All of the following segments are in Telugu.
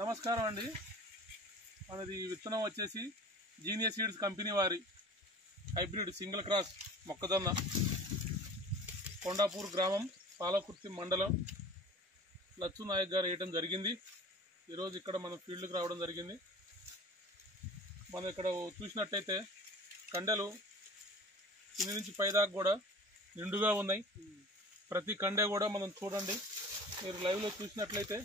నమస్కారం అండి. మనది విత్తనం వచ్చేసి జీనియస్ సీడ్స్ కంపెనీ వారి హైబ్రిడ్ సింగిల్ క్రాస్ మొక్కజొన్న, కొండాపూర్ గ్రామం, పాలకుర్తి మండలం, లచ్చు నాయక్ గారు వేయడం జరిగింది. ఈరోజు ఇక్కడ మనం ఫీల్డ్కి రావడం జరిగింది. మనం ఇక్కడ చూసినట్టయితే కండెలు కింది నుంచి పైదాకా కూడా నిండుగా ఉన్నాయి. ప్రతి కండె కూడా మనం చూడండి, మీరు లైవ్లో చూసినట్లయితే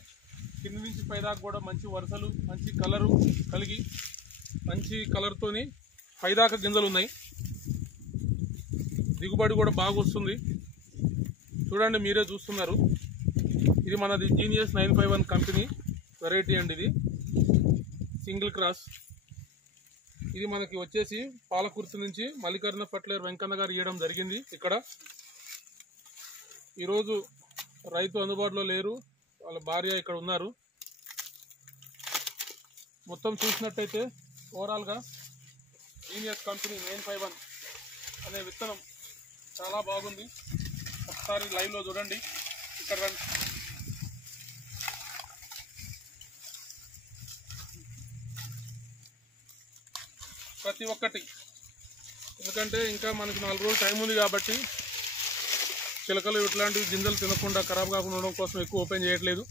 కింది నుంచి పైదాకా కూడా మంచి వరుసలు, మంచి కలరు కలిగి మంచి కలర్తోని పైదాకా గింజలు ఉన్నాయి. దిగుబడి కూడా బాగా వస్తుంది. చూడండి, మీరే చూస్తున్నారు. ఇది మనది జీనియస్ 951 కంపెనీ వెరైటీ అండి. ఇది సింగిల్ క్రాస్. ఇది మనకి వచ్చేసి పాలకుర్తి నుంచి మల్లికార్జున ఫర్టిలైజర్ వెంకన్న గారు ఇవ్వడం జరిగింది. ఇక్కడ ఈరోజు రైతు అందుబాటులో లేరు, వాళ్ళ భార్య ఇక్కడ ఉన్నారు. మొత్తం చూసినట్టయితే ఓవరాల్గా జీనియస్ కంపెనీ 951 అనే విత్తనం చాలా బాగుంది. ఒకసారి లైవ్లో చూడండి. ఇక్కడ రండి. ప్రతి ఒక్కటి, ఎందుకంటే ఇంకా మనకి 4 రోజులు టైం ఉంది కాబట్టి చిలకలు ఇట్లాంటి గింజలు తినకుండా ఖరాబ్ కాకుండా ఉండడం కోసం ఎక్కువ ఓపెన్ చేయట్లేదు.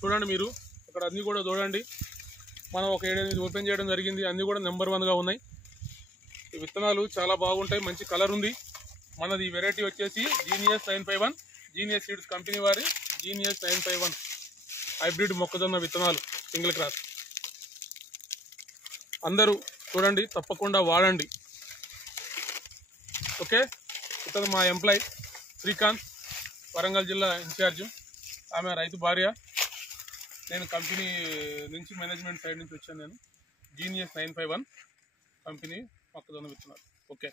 చూడండి, మీరు అక్కడ అన్నీ కూడా చూడండి. మనం ఒక 7-8 ఓపెన్ చేయడం జరిగింది. అన్నీ కూడా నెంబర్ 1గా ఉన్నాయి. ఈ విత్తనాలు చాలా బాగుంటాయి, మంచి కలర్ ఉంది. మనది ఈ వెరైటీ వచ్చేసి జీనియస్ 951, జీనియస్ సీడ్స్ కంపెనీ వారి జీనియస్ 951 హైబ్రిడ్ మొక్కజొన్న విత్తనాలు సింగిల్ క్రాస్. అందరూ చూడండి, తప్పకుండా వాడండి. ఓకే. ఇతను మా ఎంప్లాయ్ శ్రీకాంత్, వరంగల్ జిల్లా ఇన్ఛార్జ్. ఆమె రైతు భార్య. నేను కంపెనీ నుంచి మేనేజ్మెంట్ సైడ్ నుంచి వచ్చాను. నేను జీనియస్ 951 కంపెనీ మొక్కజొన్న విత్తనాలు. ఓకే.